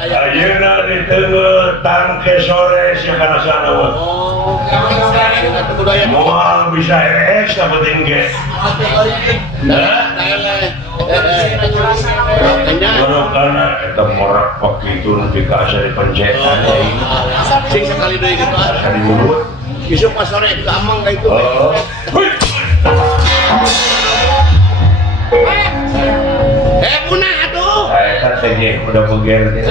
ayeuna di tengah tangke sore sia kana sana mah. Moal bisa es ka penting ge. Karena eta morak pakitu nepi ka asa dipencetan deui. Sing sekali deui kitu Asa di mulut. Besok pas sore ke amang ka itu. Punah atuh. Eta teh ge udah beger teh.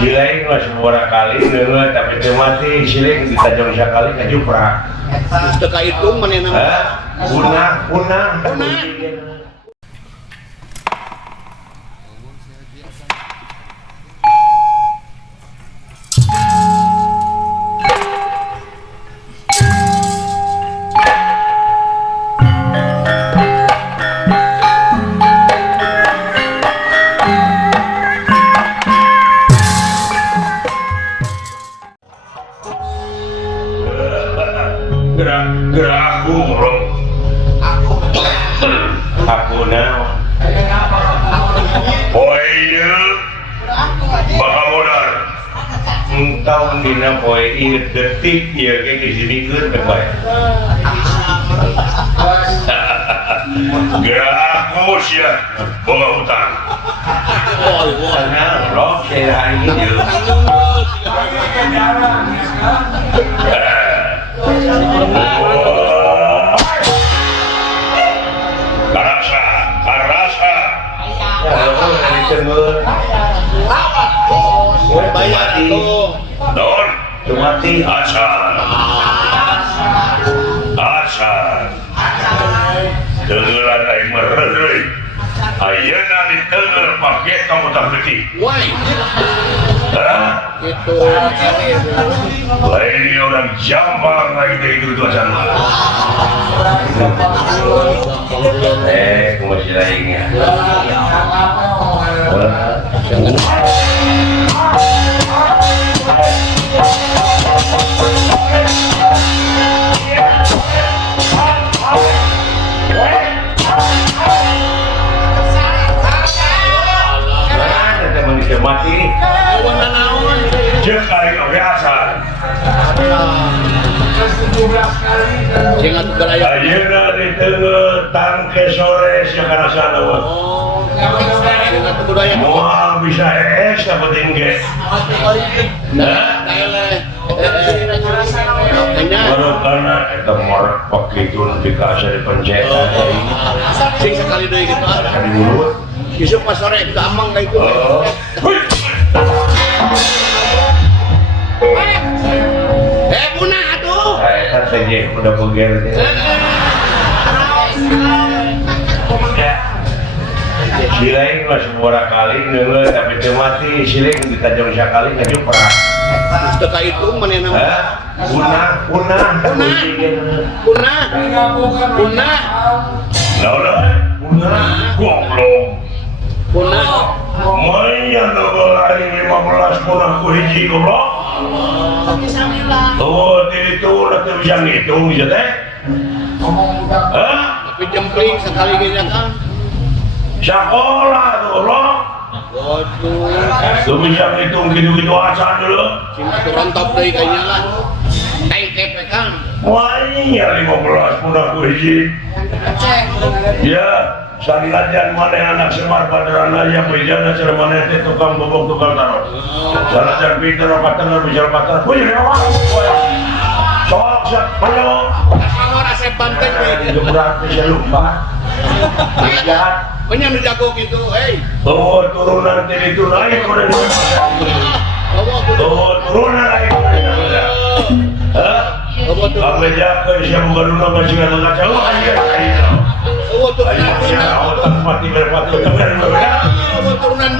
Silain mah semua kali deuleu tapi teu mati silain ditajong sakali ka juprak. Teu kahitung manehna. Punah. Gerak aku naon poe ieu bakal modal entah dina poe ieu detik ieu ge disebikeun teh bae gerak aku sia boga utang rok saya ini karasa Bayar tuh. Don mati asal teueulan aing mereuy ayeuna di teueur pake tong utang detik Woi. Gitu. lain orang jambang lagi dari itu acan masih lainnya manusia mati jeung kali oge asal ayeuna di tengah tangke sore sia kana sana mah moal bisa es ka penting ge karena eta morak pakitu nepi ka asa dipencetan Sing sekali deui kitu asa di mulut besok pas sore ke amang ka itu. Punah atuh. Eta teh ge udah beger teh silain mah semua kali deuleu tapi teu mati silain ditajong sakali ka juprak Teu kahitung manehna. Punah. Goblok. Punah. Maya nabalain 15 punah ku hiji goblok. Oh, itu udah teu bisa ngitung bisa teh. Tapi jempling sekali ge kan. Sekolah tuh goblok. Waduh. Teu bisa ngitung gitu-gitu acan dulu. Cing atuh rontop deui kayaknya lah. Tai kepe kan. Maya 15 punah ku hiji. Ya, salilajan maneh anak Semar Paderan aya bejana cara maneh teh tukang bobok tukang taruh. Salilajan pinter patengan bisa patengan. Woi, apa? Sok sak ayo. Sangar asep banteng we. Jebrak bisa lupa. Lihat. Punya nu jago gitu, Oh, turunan teh itu naik udah. Oh, turunan naik udah. Hah? Kabejakeun sia boga duna bajingan ngacau aya. Turunan otak mati berpatu temen turunan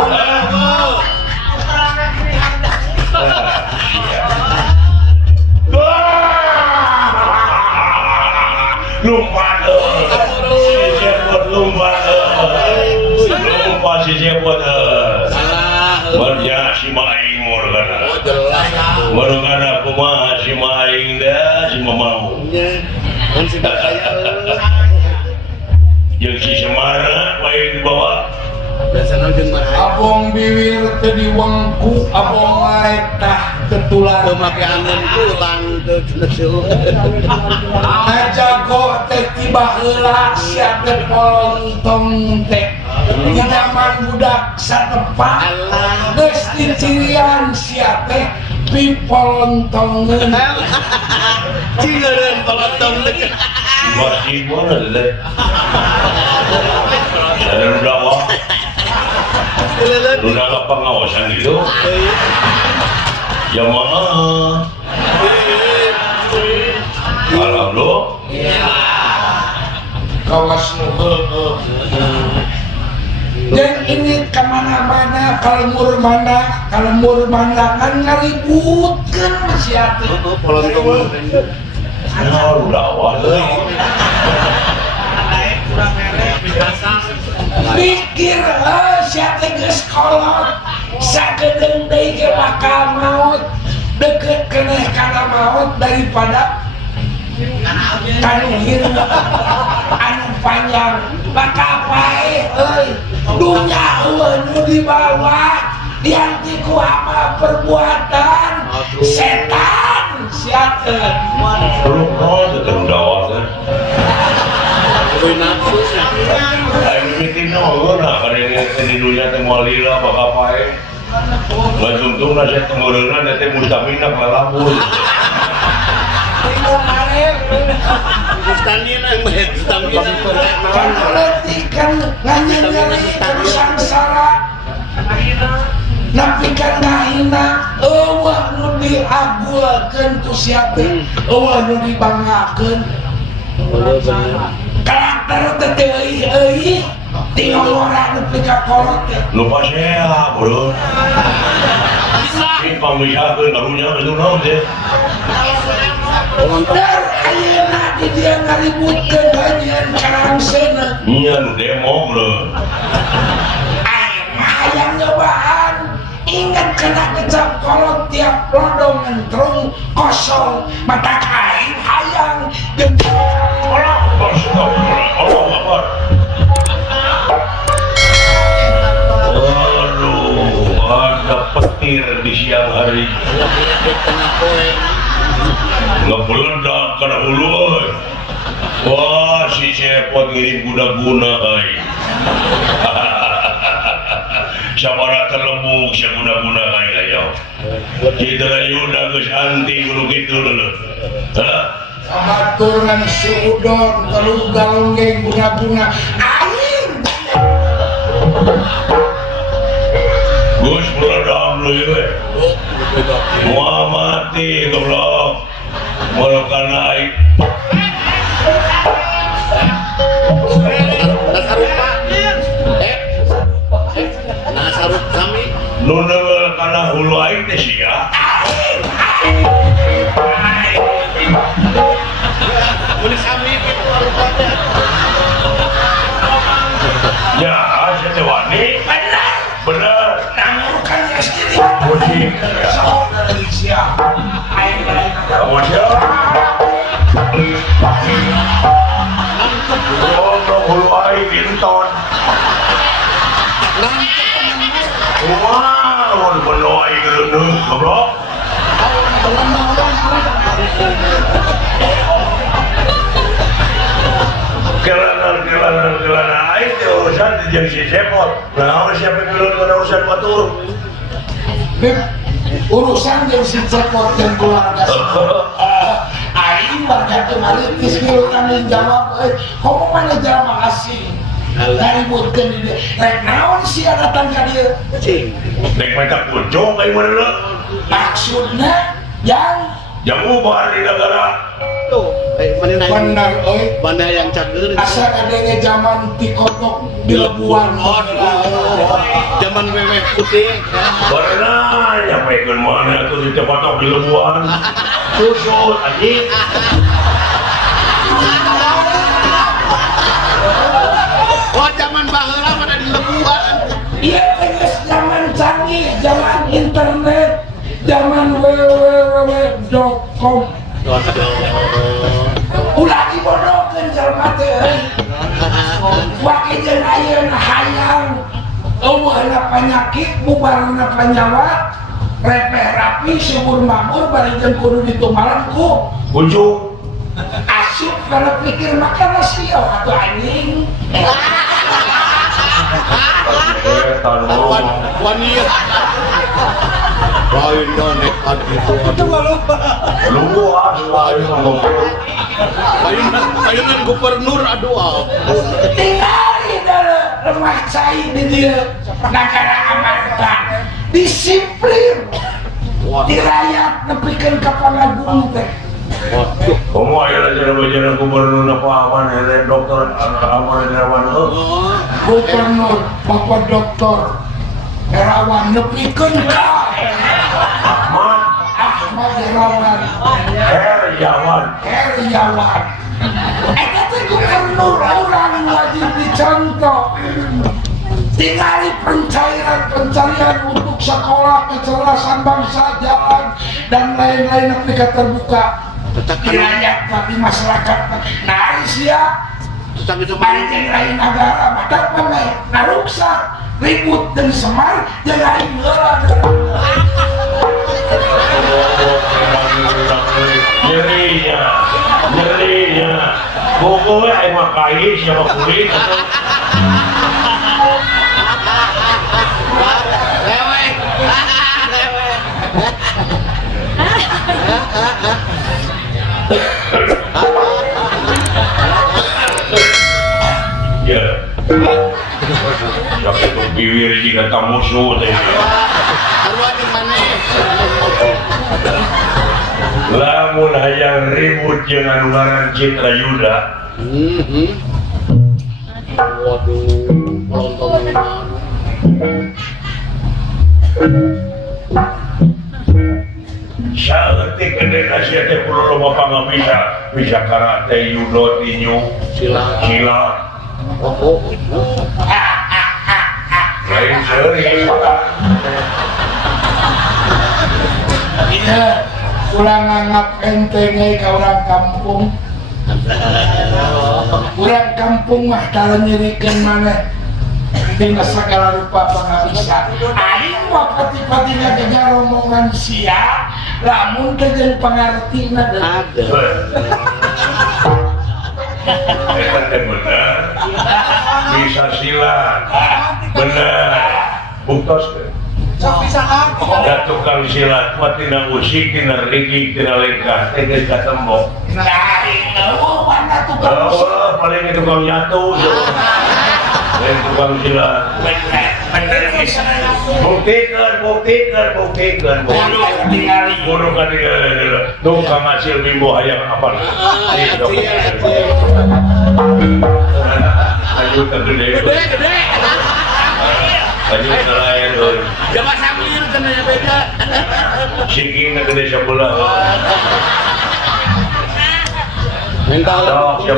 lupa si jebot berja si maing morgana morgana kumaha si maing dah si mamau jeung si Semar bae dibawa biasana jeung maraha abong bibir teu diwengku abong tah ketular teu make angin tulang teu ceneuh ngajago teh tiba heula sia teh polontong teh nyaman budak satepak geus dicirian sia teh pipolontongeun cingeureun polontong teh masih mana deh ada udah nggak pengawasan gitu ya mana alhamdulillah kawas nu dan ini kemana-mana kalmur mana kan ngaributkeun sia teh polontong ya udah awal mikir sia teh geus kolot sakedeung deui ge bakal maut deket keneh kana maut daripada kanu hirup anu panjang bakal pae euy dunya eueuh nu dibawa dianti ku amal perbuatan setan sia teh terus terus dawat kuy nafsu ayo bikin nongol nah karena di dunia teh moal lila bakal pae nggak tuntung saya temurungan nanti mustamina kelabur Mustamina mustamina kan letikan nganyari sangsara napikan ngahina eueuh nu diagulkeun tu sia teh eueuh nu dibanggakeun karakter teh euy tinggal orang nu pika kolot teh lupa saya bro ini pangmisakeun karunya itu naon teh dar ayeuna di dia ngaributkeun heujeun karangseuna nya nu demo bro hayang nyobaan ingat kena kecap kolot tiap lodong ngentrung kosong mata kain hayang Allah Akbar aduh ada petir di siang hari tengah poe ngebeledak karena hulu wah si cepot ngirim guna-guna ay sabara terlembuk si guna-guna ay ayo kita udah geus anti dulu gitu dulu Abaturan si udon kalau galonggeng guna-guna aing Gus beradam lu ya mau mati goblok mau karena aing nasarupa nasarup kami nu neungel kana hulu aing teh sia mun kami kitu arupana ya saya teh wani bener namun kan istri musik saudara siap aing kamu siapa goblok hulu aing binton wah mun bener aing geuneuh goblok kelana aing teh urusan jeung si cepot naon siapa dulu kana urusan batur Beb, urusan yang si cepot dan keluarga aing barga kemarin kismilu tanggung jawab kamu mana jawab makasih ngaributkeun di dia rek naon sih datang ka dieu cing nek minta kunjung kayak mana lo maksudnya yang jamu bar di negara tuh mana benar euy mana yang cager asal adanya zaman tikotok di lebuan zaman wewe putih pernah nyampaikan mana tuh di cepatok di lebuan susut anjing oh zaman baheula mana di lebuan iya tegas zaman canggih zaman internet zaman www.com ulah dibodohkeun jelema teh pakai jeung ayeuna hayang eueuhna penyakit bubarna penyawat repeh rapi subur makmur bari jeung kudu ditumbalan ku ujung asup kana pikir makan sio atuh anjing wanita lain dan nekat itu luas ayunan gubernur aduh tinggali dari rumah cai di dia negara Amarta disiplin dirayat nepikeun ka Pangagung teh kamu aja lah jangan gubernur apa aman ya dokter aman Herawan gubernur bapak dokter Herawan nepikeun ka Ahmad Herawan Heriawan eta teh gubernur orang wajib dicontoh tinggali pencarian untuk sekolah kecerdasan bangsa jalan dan lain-lain aplikasi terbuka dirayat tapi masyarakat nari sia banjir lain negara madak mana naruksa ribut dan semar jangan ngelah nyerinya pokoknya emang kaya siapa kulit ya siapa itu bibir jika kamu musuh lamun hayang ribut dengan ngaran Citra Yuda waduh pelontongan saya ngerti kendena siya teh kulo loba pangabisa bisa karate judo tinju silat lain seuring iya ulang nganggap enteng ke orang kampung orang kampung mah kalau nyerikan mana dengan segala rupa pengabisa aing mah pati-patinya kejar omongan sia lamun kejar pengartina dan eta teh bener bisa silat bener buktos teh da tukang silat mah tina usik tina rigig tina lengkah teh geus katembok lain mana tukang oh paling itu tukang nyatu lain tukang silat bener bisa buktikan bodoh kan tukang hasil bimbo hayang apal ayo tergede ayo nelayan dong Jawa Samir kenanya beda singking gede sebelah mental ya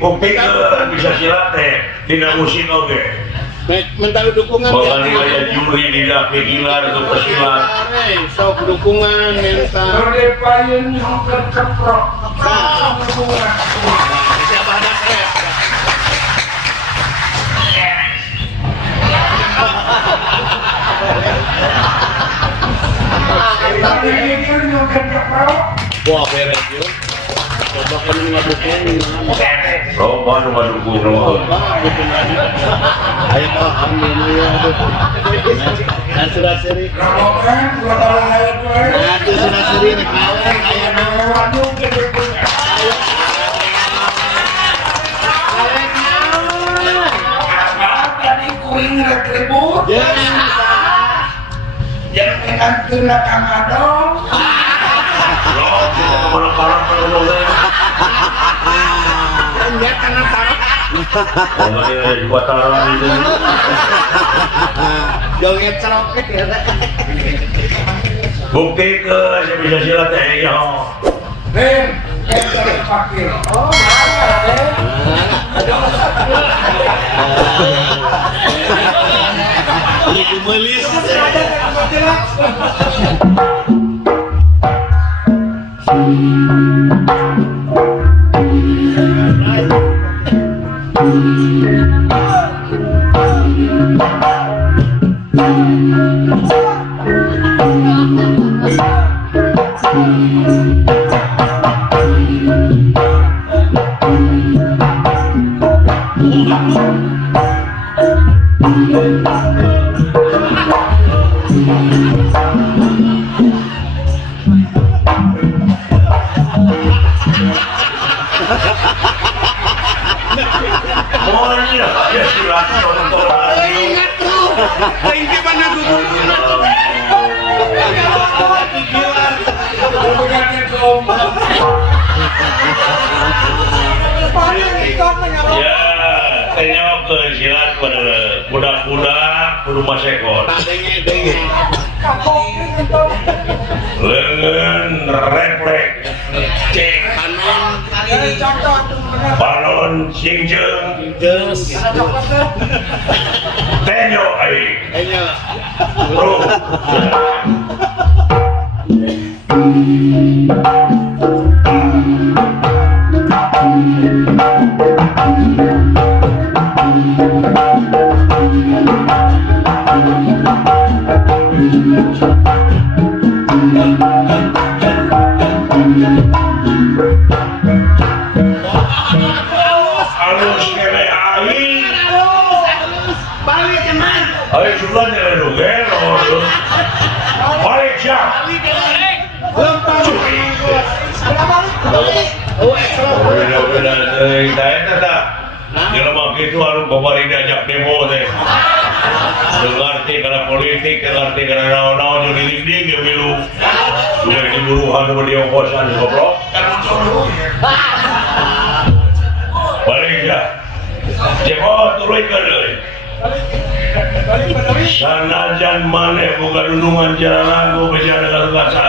bukti bisa silat teh tidak musik oke mental dukungan bahkan kayak juri di dapur gilar untuk pesilat sok dukungan mental Orde payun yang terceprok siapa ada keren wah beres yuk coba kan ngadukung coba ngadukung ayo alhamdulillah dan sudah seri nanti sudah seri kawan ayo tadi kuing ribut yang mengantur Kang Adong lihat karena parah joget ceroket ya bukti ke saya bisa silat ya Ren yang fakir oh mana ini kumelis Pokoknya ya silat tonton Ingat tuh. Ini mana guru. ya tengok ke silat pada kuda-kuda kudu masekot lengan refleks cek balon singjeng tengok bro halus kene aing Balik teman. ayo sudah jalan dulu balik siap beda-beda tak jelema gitu anu kemarin diajak demo teh ngerti karena politik ngerti karena naon-naon jadi dinding ya milu udah diburuhan sama dia kosan goblok balik ya jebot turunkan deh sanajan maneh buka dundungan jalan lagu bicara kalau kasa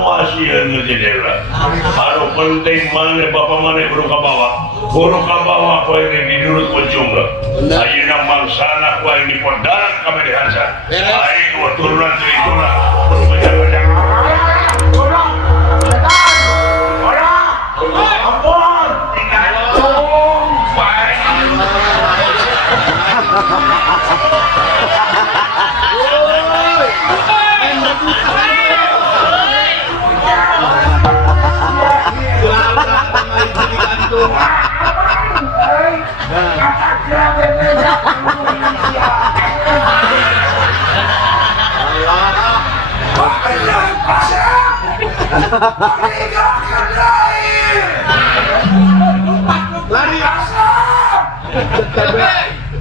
muasian ngejendela anu penting maneh bapak maneh guru kabawa kau ini didurut ujung lah ayeuna mangsana kau ini podarat kami dihansa ayo turunan itu lah berbaca-baca ampun Lari.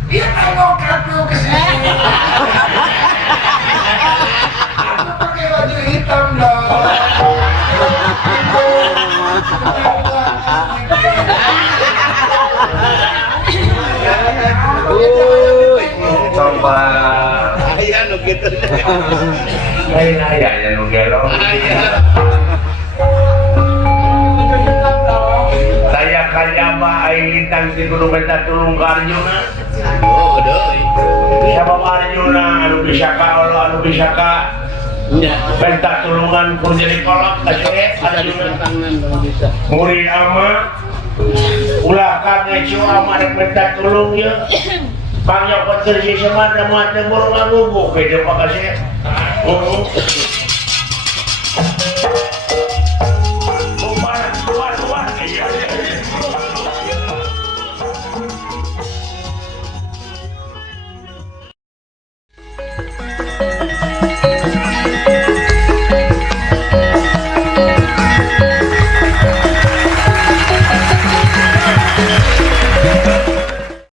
Dia tengok aku ke sini. Aku pakai baju hitam dong. coba Ayah nu gitu. lain ayahnya nu gelo saya kajama aing lintang di gunung beta tulung ka Arjuna Oh, doi. siapa Arjuna anu bisa ka Allah anu bisa ka benta tulungan pun jadi kolot aja ada di tangan kalau bisa. murid ama ulah kage cu ama rek benta tulung ya pangnya petir si semana mate burung ngabubuk ke dia pakasih